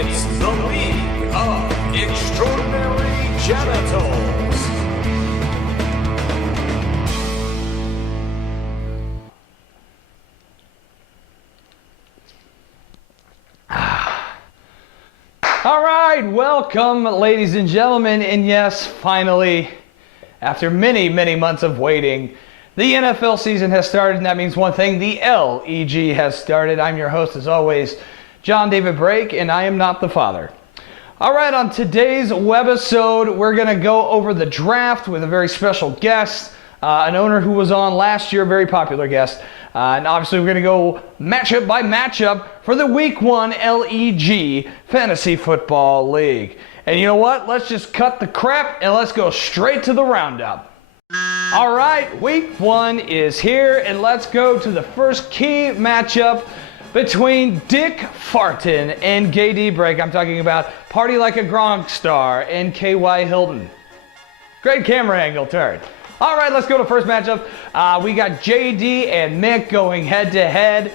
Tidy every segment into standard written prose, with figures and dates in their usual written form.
It's the League of Extraordinary Genitals. All right, welcome, ladies and gentlemen, and yes, finally, after many, many months of waiting, the NFL season has started, and that means one thing: the L.E.G has started. I'm your host, as always, John David Brake, and I am not the father. All right, on today's webisode, we're going to go over the draft with a very special guest, an owner who was on last year, a very popular guest. And obviously, we're going to go matchup by matchup for the Week 1 L.E.G Fantasy Football League. And you know what? Let's just cut the crap and let's go straight to the roundup. All right, Week 1 is here, and let's go to the first key matchup between Dick Farton and KD Break. I'm talking about Party Like a Gronk Star and K.Y. Hilton. Great camera angle turn. All right, let's go to first matchup. We got JD and Mick going head-to-head.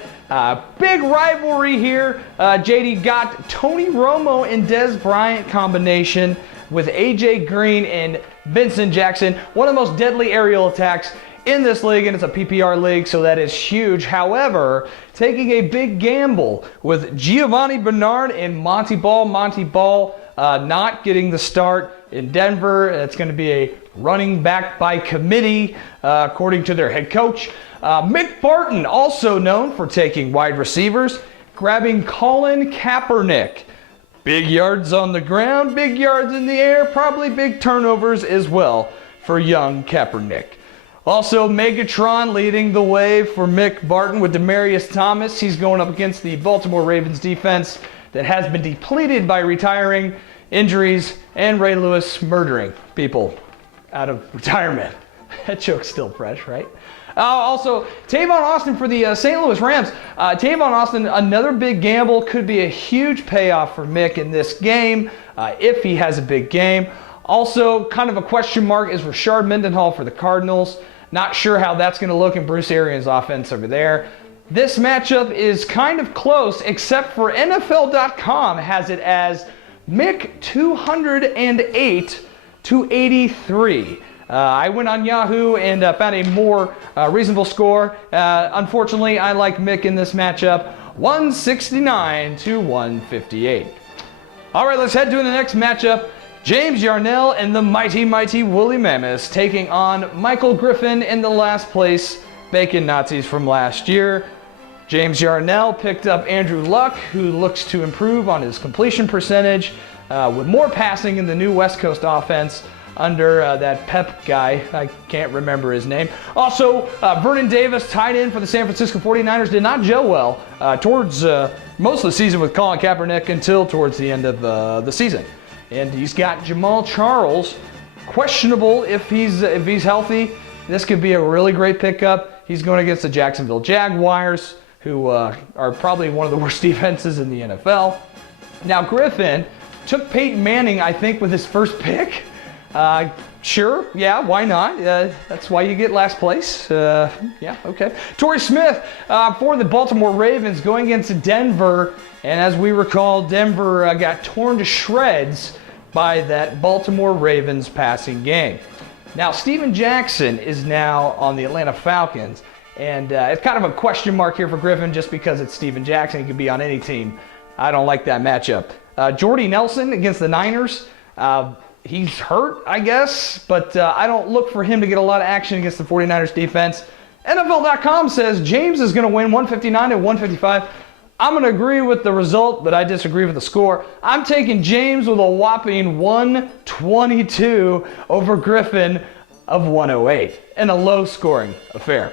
Big rivalry here. JD got Tony Romo and Dez Bryant combination with AJ Green and Vincent Jackson. One of the most deadly aerial attacks in this league, and it's a PPR league, so that is huge. However, taking a big gamble with Giovanni Bernard and Monty Ball. Monty Ball not getting the start in Denver. It's going to be a running back by committee, according to their head coach. Mick Barton, also known for taking wide receivers, grabbing Colin Kaepernick. Big yards on the ground, big yards in the air, probably big turnovers as well for young Kaepernick. Also, Megatron leading the way for Mick Barton with Demaryius Thomas. He's going up against the Baltimore Ravens defense that has been depleted by retiring, injuries, and Ray Lewis murdering people out of retirement. That joke's still fresh, right? Also, Tavon Austin for the St. Louis Rams. Tavon Austin, another big gamble, could be a huge payoff for Mick in this game if he has a big game. Also, kind of a question mark is Rashard Mendenhall for the Cardinals. Not sure how that's going to look in Bruce Arians' offense over there. This matchup is kind of close, except for NFL.com has it as Mick 208 to 83. I went on Yahoo and found a more reasonable score. Unfortunately, I like Mick in this matchup, 169 to 158. All right, let's head to the next matchup. James Yarnell and the mighty, mighty Woolly Mammoths taking on Michael Griffin in the last place Bacon Nazis from last year. James Yarnell picked up Andrew Luck, who looks to improve on his completion percentage with more passing in the new West Coast offense under that Pep guy. I can't remember his name. Also, Vernon Davis, tight end for the San Francisco 49ers, did not gel well towards most of the season with Colin Kaepernick until towards the end of the season. And he's got Jamal Charles, questionable if he's healthy. This could be a really great pickup. He's going against the Jacksonville Jaguars, who are probably one of the worst defenses in the NFL. Now, Griffin took Peyton Manning, I think, with his first pick. Sure, yeah, why not? That's why you get last place. Yeah, okay. Torrey Smith for the Baltimore Ravens going against Denver. And as we recall, Denver got torn to shreds by that Baltimore Ravens passing game. Now, Steven Jackson is now on the Atlanta Falcons. And it's kind of a question mark here for Griffin just because it's Steven Jackson. He could be on any team. I don't like that matchup. Jordy Nelson against the Niners. He's hurt, I guess, but I don't look for him to get a lot of action against the 49ers defense. NFL.com says James is going to win 159 to 155. I'm going to agree with the result, but I disagree with the score. I'm taking James with a whopping 122 over Griffin of 108 in a low-scoring affair.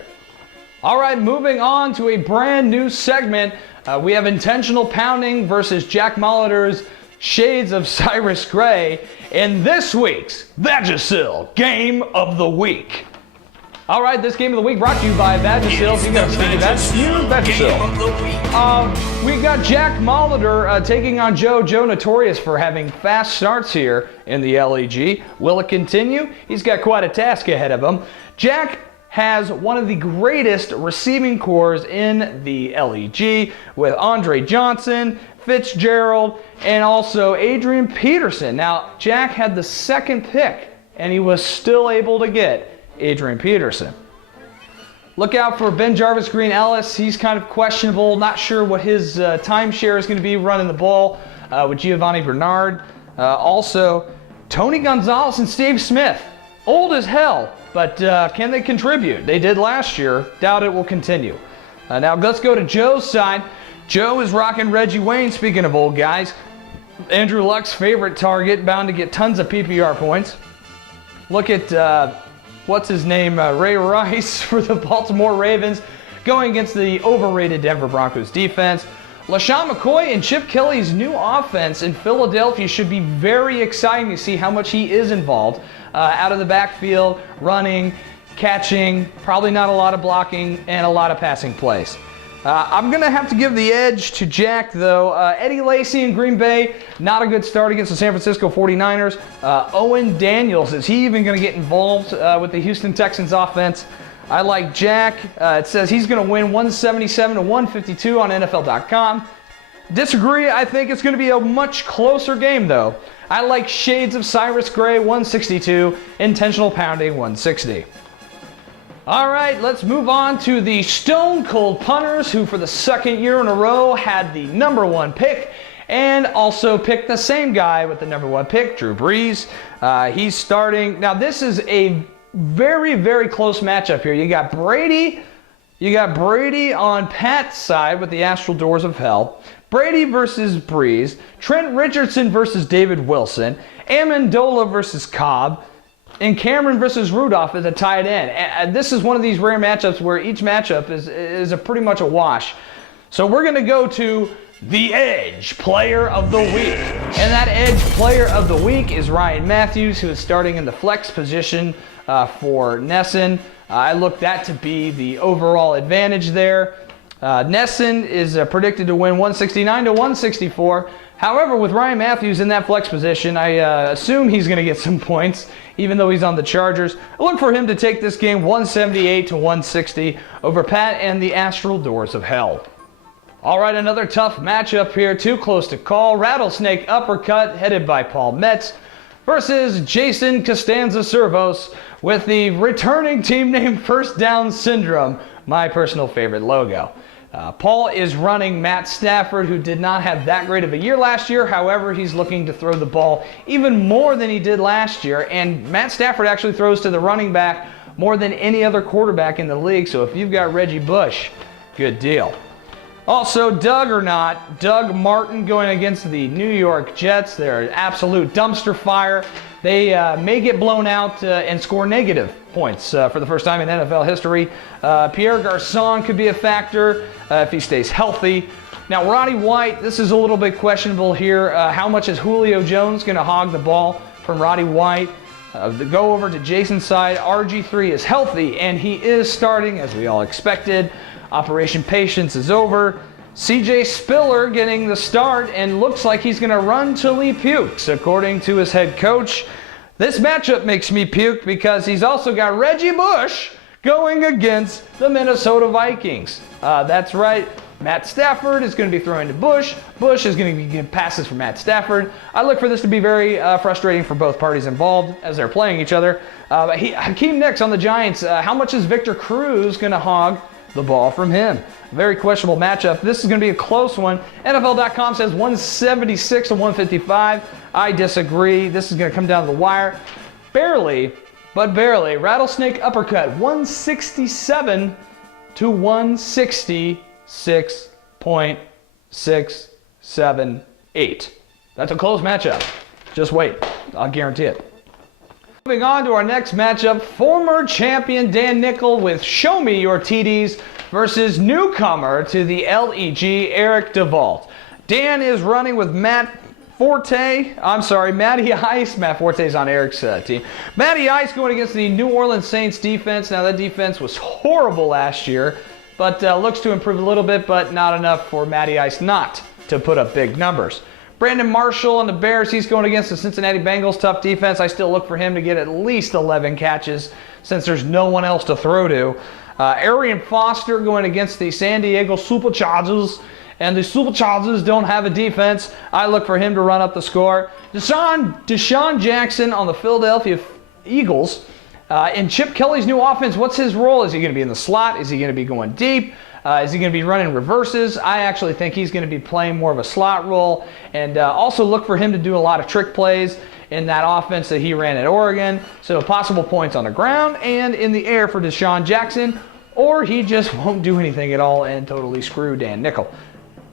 All right, moving on to a brand new segment. We have Intentional Pounding versus Jack Molitor's Shades of Cyrus Gray in this week's Vagisil Game of the Week. All right, this Game of the Week brought to you by Vagisil. If you got a stinky Vagisil. We got Jack Molitor taking on Joe notorious for having fast starts here in the L.E.G. Will it continue? He's got quite a task ahead of him. Jack has one of the greatest receiving cores in the L.E.G. with Andre Johnson, Fitzgerald, and also Adrian Peterson. Now, Jack had the second pick, and he was still able to get Adrian Peterson. Look out for Ben Jarvis Green Ellis. He's kind of questionable. Not sure what his timeshare is going to be running the ball with Giovanni Bernard. Also, Tony Gonzalez and Steve Smith. Old as hell, but can they contribute? They did last year. Doubt it will continue. Now let's go to Joe's side. Joe is rocking Reggie Wayne, speaking of old guys. Andrew Luck's favorite target, bound to get tons of PPR points. Look at, what's his name, Ray Rice for the Baltimore Ravens, going against the overrated Denver Broncos defense. LaShawn McCoy and Chip Kelly's new offense in Philadelphia should be very exciting to see how much he is involved. Out of the backfield, running, catching, probably not a lot of blocking, and a lot of passing plays. I'm going to have to give the edge to Jack, though. Eddie Lacy in Green Bay, not a good start against the San Francisco 49ers. Owen Daniels, is he even going to get involved with the Houston Texans offense? I like Jack. It says he's going to win 177-152 on NFL.com. Disagree. I think it's going to be a much closer game, though. I like Shades of Cyrus Gray, 162, Intentional Pounding, 160. All right, let's move on to the Stone Cold Punters, who for the second year in a row had the #1 pick and also picked the same guy with the #1 pick, Drew Brees. He's starting. Now, this is a very, very close matchup here. You got Brady on Pat's side with the Astral Doors of Hell. Brady versus Brees. Trent Richardson versus David Wilson. Amendola versus Cobb. And Cameron versus Rudolph is a tight end. And this is one of these rare matchups where each matchup is a pretty much a wash. So we're going to go to the Edge Player of the Week. And that Edge Player of the Week is Ryan Matthews, who is starting in the flex position for Nesson. I look that to be the overall advantage there. Nesson is predicted to win 169-164. However, with Ryan Matthews in that flex position, I assume he's going to get some points, even though he's on the Chargers. I look for him to take this game 178-160 over Pat and the Astral Doors of Hell. All right, another tough matchup here. Too close to call. Rattlesnake Uppercut, headed by Paul Metz, versus Jason Costanza-Servos with the returning team name First Down Syndrome, my personal favorite logo. Paul is running Matt Stafford, who did not have that great of a year last year. However, he's looking to throw the ball even more than he did last year. And Matt Stafford actually throws to the running back more than any other quarterback in the league. So if you've got Reggie Bush, good deal. Also, Doug or not, Doug Martin going against the New York Jets. They're an absolute dumpster fire. They may get blown out and score negative points for the first time in NFL history. Pierre Garçon could be a factor if he stays healthy. Now, Roddy White, this is a little bit questionable here. How much is Julio Jones going to hog the ball from Roddy White? Go over to Jason's side. RG3 is healthy, and he is starting, as we all expected. Operation Patience is over. CJ Spiller getting the start, and looks like he's going to run till he pukes, according to his head coach. This matchup makes me puke because he's also got Reggie Bush going against the Minnesota Vikings. That's right. Matt Stafford is going to be throwing to Bush. Bush is going to be getting passes for Matt Stafford. I look for this to be very frustrating for both parties involved as they're playing each other. Hakeem Nicks on the Giants. How much is Victor Cruz going to hog the ball from him? Very questionable matchup. This is going to be a close one. NFL.com says 176-155. I disagree. This is going to come down to the wire. Barely, but barely. Rattlesnake Uppercut, 166.678. That's a close matchup. Just wait. I'll guarantee it. Moving on to our next matchup, former champion Dan Nickel with Show Me Your TDs versus newcomer to the L.E.G, Eric DeVault. Dan is running with Matty Ice. Matt Forte's on Eric's team. Matty Ice going against the New Orleans Saints defense. Now, that defense was horrible last year, but looks to improve a little bit, but not enough for Matty Ice not to put up big numbers. Brandon Marshall on the Bears, he's going against the Cincinnati Bengals. Tough defense. I still look for him to get at least 11 catches since there's no one else to throw to. Arian Foster going against the San Diego Superchargers. and the Superchargers don't have a defense. I look for him to run up the score. Deshaun Jackson on the Philadelphia Eagles. In Chip Kelly's new offense, what's his role? Is he going to be in the slot? Is he going to be going deep? Is he going to be running reverses? I actually think he's going to be playing more of a slot role. And also look for him to do a lot of trick plays in that offense that he ran at Oregon. So possible points on the ground and in the air for Deshaun Jackson. Or he just won't do anything at all and totally screw Dan Nickel.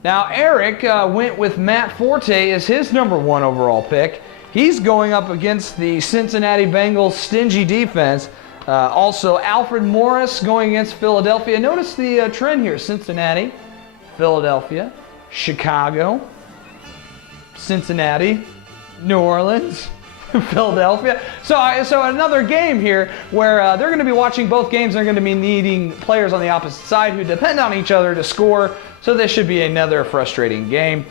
Now, Eric went with Matt Forte as his number 1 overall pick. He's going up against the Cincinnati Bengals' stingy defense. Also, Alfred Morris going against Philadelphia. Notice the trend here. Cincinnati, Philadelphia, Chicago, Cincinnati, New Orleans, Philadelphia. So another game here where they're going to be watching both games. They're going to be needing players on the opposite side who depend on each other to score. So this should be another frustrating game.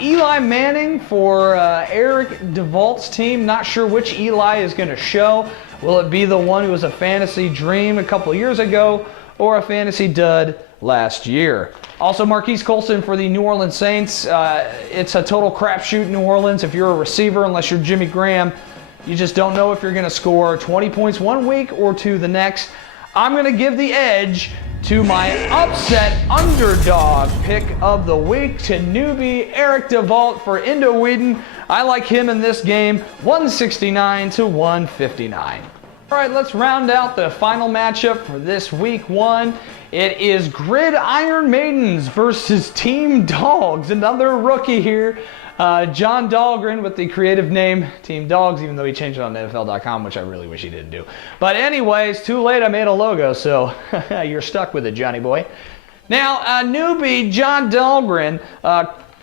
Eli Manning for Eric DeVault's team. Not sure which Eli is going to show. Will it be the one who was a fantasy dream a couple years ago or a fantasy dud last year? Also, Marquise Colston for the New Orleans Saints. It's a total crapshoot in New Orleans. If you're a receiver, unless you're Jimmy Graham, you just don't know if you're going to score 20 points one week or 2 the next. I'm going to give the edge to my upset underdog pick of the week to newbie Eric DeVault for Indo Whedon. I like him in this game, 169 to 159. All right, let's round out the final matchup for this week 1. It is Gridiron Maidens versus Team Dogs. Another rookie here. John Dahlgren with the creative name Team Dogs, even though he changed it on NFL.com, which I really wish he didn't do. But anyways, too late, I made a logo, so you're stuck with it, Johnny boy. Now, newbie John Dahlgren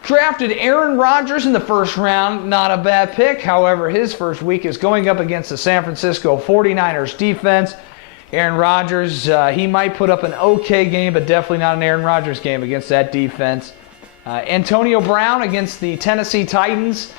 drafted Aaron Rodgers in the first round. Not a bad pick. However, his first week is going up against the San Francisco 49ers defense. Aaron Rodgers, he might put up an okay game, but definitely not an Aaron Rodgers game against that defense. Antonio Brown against the Tennessee Titans,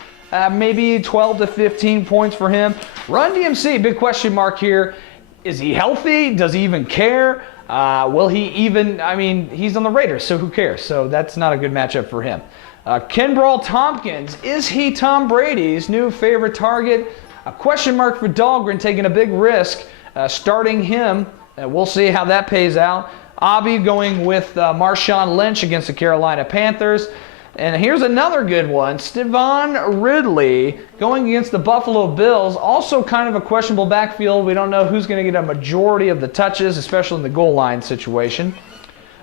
maybe 12 to 15 points for him. Run DMC, big question mark here. Is he healthy? Does he even care? Will he even, he's on the Raiders, so who cares? So that's not a good matchup for him. Kenbrell Tompkins, is he Tom Brady's new favorite target? A question mark for Dahlgren, taking a big risk, starting him. We'll see how that pays out. Abby going with Marshawn Lynch against the Carolina Panthers. And here's another good one. Stevan Ridley going against the Buffalo Bills. Also kind of a questionable backfield. We don't know who's going to get a majority of the touches, especially in the goal line situation.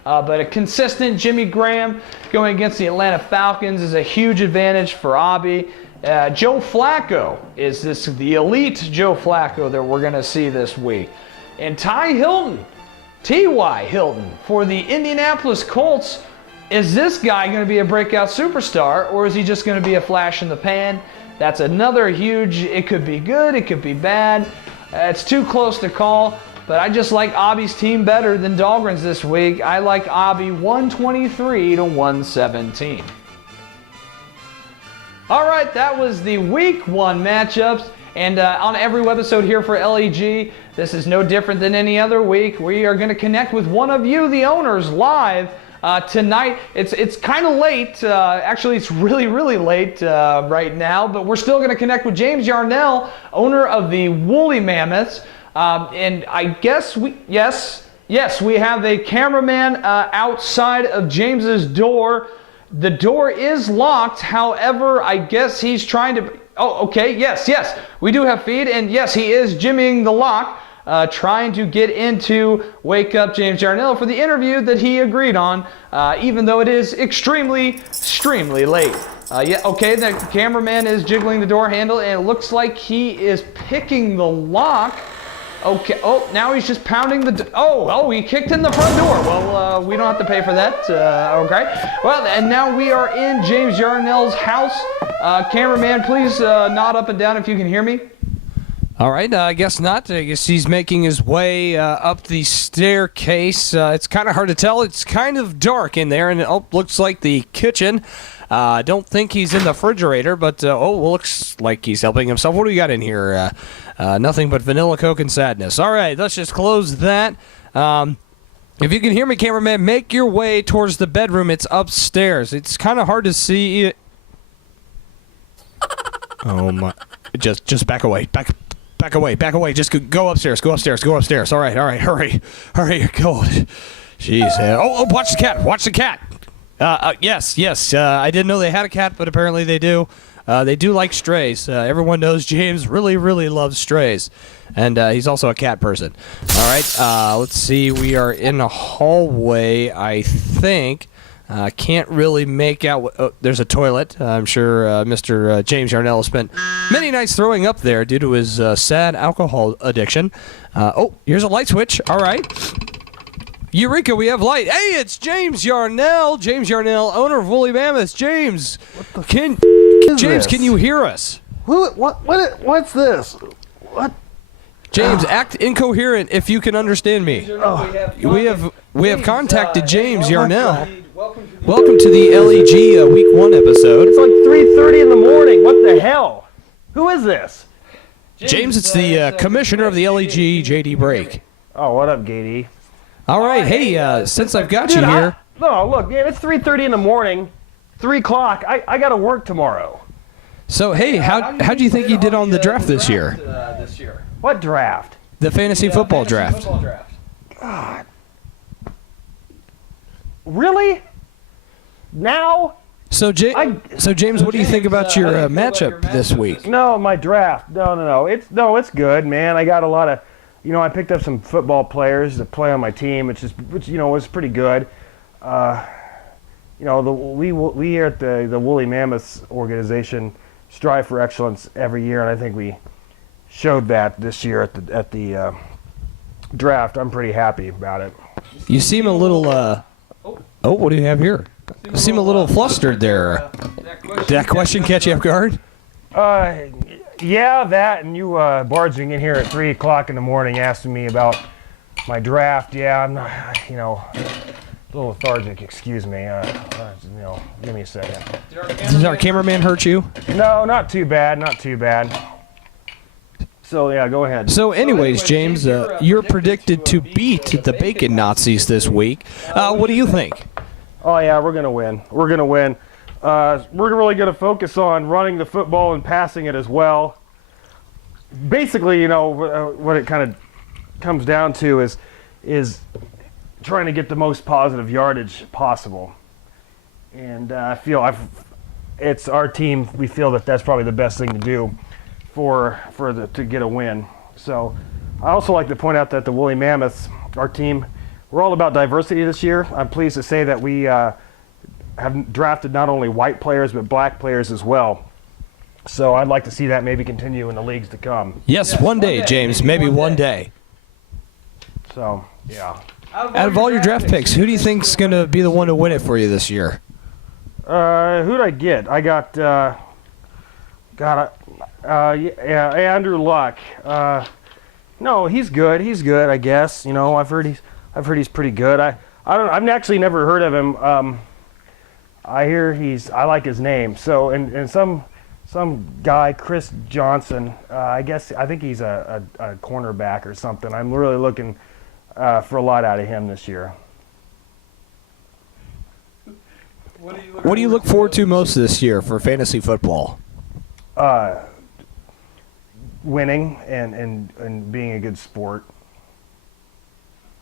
But a consistent Jimmy Graham going against the Atlanta Falcons is a huge advantage for Abby. Joe Flacco is the elite Joe Flacco that we're going to see this week. And T.Y. Hilton for the Indianapolis Colts. Is this guy going to be a breakout superstar, or is he just going to be a flash in the pan? That's another huge, it could be good, it could be bad. It's too close to call, but I just like Abby's team better than Dahlgren's this week. I like Abby 123 to 117. All right, that was the week 1 matchups. And on every webisode here for L.E.G, this is no different than any other week. We are going to connect with one of you, the owners, live tonight. It's kind of late. Actually, it's really, really late right now. But we're still going to connect with James Yarnell, owner of the Woolly Mammoths. And I guess we have a cameraman outside of James's door. The door is locked. However, I guess he's trying to... Oh, okay, yes, we do have feed, and yes, he is jimmying the lock, trying to get into Wake Up James Yarnell for the interview that he agreed on, even though it is extremely late. The cameraman is jiggling the door handle, and it looks like he is picking the lock. Okay, now he's just pounding the he kicked in the front door. Well, we don't have to pay for that, okay. Well, and now we are in James Yarnell's house. Cameraman, please nod up and down if you can hear me. All right, I guess not. I guess he's making his way up the staircase. It's kind of hard to tell. It's kind of dark in there, and it looks like the kitchen. Don't think he's in the refrigerator, but looks like he's helping himself. What do we got in here? Nothing but vanilla Coke and sadness. All right, let's just close that. If you can hear me, cameraman, make your way towards the bedroom. It's upstairs. It's kind of hard to see it. Oh my! Just back away. Back away. Just go upstairs. Go upstairs. All right. Hurry. Go. Jeez. Watch the cat. Yes. I didn't know they had a cat, but apparently they do. They do like strays. Everyone knows James really loves strays. And he's also a cat person. All right, let's see. We are in a hallway, I think. Can't really make out. Oh, there's a toilet. I'm sure Mr. James Yarnell spent many nights throwing up there due to his sad alcohol addiction. Here's a light switch. All right. Eureka, we have light. Hey, it's James Yarnell. James Yarnell, owner of Woolly Mammoths. James, can you hear us? What's this? What? James, act incoherent if you can understand me. We have contacted James Yarnell. Welcome to the L.E.G. Week 1 episode. It's like 3:30 in the morning. What the hell? Who is this? James, it's the commissioner of the L.E.G., J.D. Brake. Oh, what up, Gatey? All right, hey, since I've got you here. No, look, man, it's 3:30 in the morning. 3 o'clock. I got to work tomorrow. So, hey, how do you think you did on the draft this year? What draft? The fantasy football draft. God. Really? Now? So James, what do you think about your matchup this week? No, my draft. No. It's good, man. I got a lot of, I picked up some football players to play on my team, which was pretty good. We here at the Woolly Mammoths organization strive for excellence every year, and I think we showed that this year at the draft. I'm pretty happy about it. You seem a little. What do you have here? You seem a little flustered there. Did that question catch you off guard? Yeah, that, and you barging in here at 3 o'clock in the morning asking me about my draft. Yeah, I'm not, a little lethargic. Excuse me. Give me a second. Did our cameraman hurt you? No, not too bad. So, yeah, go ahead. So, anyways, James, you're predicted to beat the Bacon Nazis this week. What do you think? Oh, yeah, we're going to win. We're really going to focus on running the football and passing it as well. Basically, what it kind of comes down to is trying to get the most positive yardage possible. And I feel it's our team. We feel that that's probably the best thing to do to get a win. So I also like to point out that the Woolly Mammoths, our team, we're all about diversity this year. I'm pleased to say that we have drafted not only white players but black players as well. So I'd like to see that maybe continue in the leagues to come. Yes, one day, James. Maybe one day. So, yeah. Out of all your draft picks, who do you think's going to be the one to win it for you this year? Who'd I get? I got Andrew Luck. No, he's good. I guess. I've heard he's pretty good. I've actually never heard of him. I like his name. So and some guy, Chris Johnson. I think he's a cornerback or something. I'm really looking for a lot out of him this year. What do you look forward to most this year for fantasy football? Winning and being a good sport.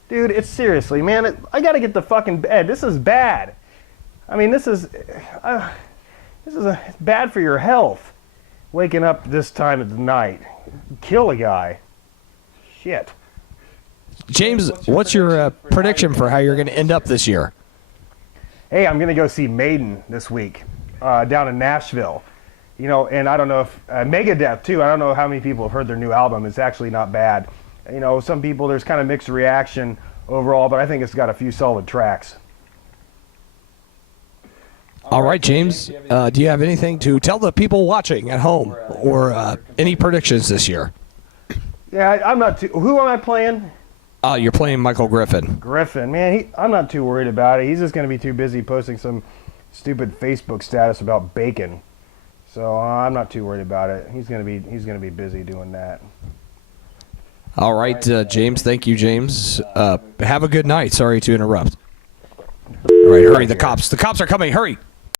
Dude, it's seriously, man, I got to get the fucking bed. This is bad. I mean, this is bad for your health. Waking up this time of the night. Kill a guy. Shit. James, what's your prediction for how you're going to end up this year? Hey, I'm going to go see Maiden this week down in Nashville. And I don't know if Megadeth too. I don't know how many people have heard their new album. It's actually not bad. Some people, there's kind of mixed reaction overall, but I think it's got a few solid tracks. All right, James, do you have anything to tell the people watching at home or any predictions this year? Yeah, I'm not too. Who am I playing? You're playing Michael Griffin. Griffin, man, I'm not too worried about it. He's just going to be too busy posting some stupid Facebook status about bacon. So I'm not too worried about it. He's going to be busy doing that. All right, James. Thank you, James. Have a good night. Sorry to interrupt. All right, hurry. The cops are coming. Hurry.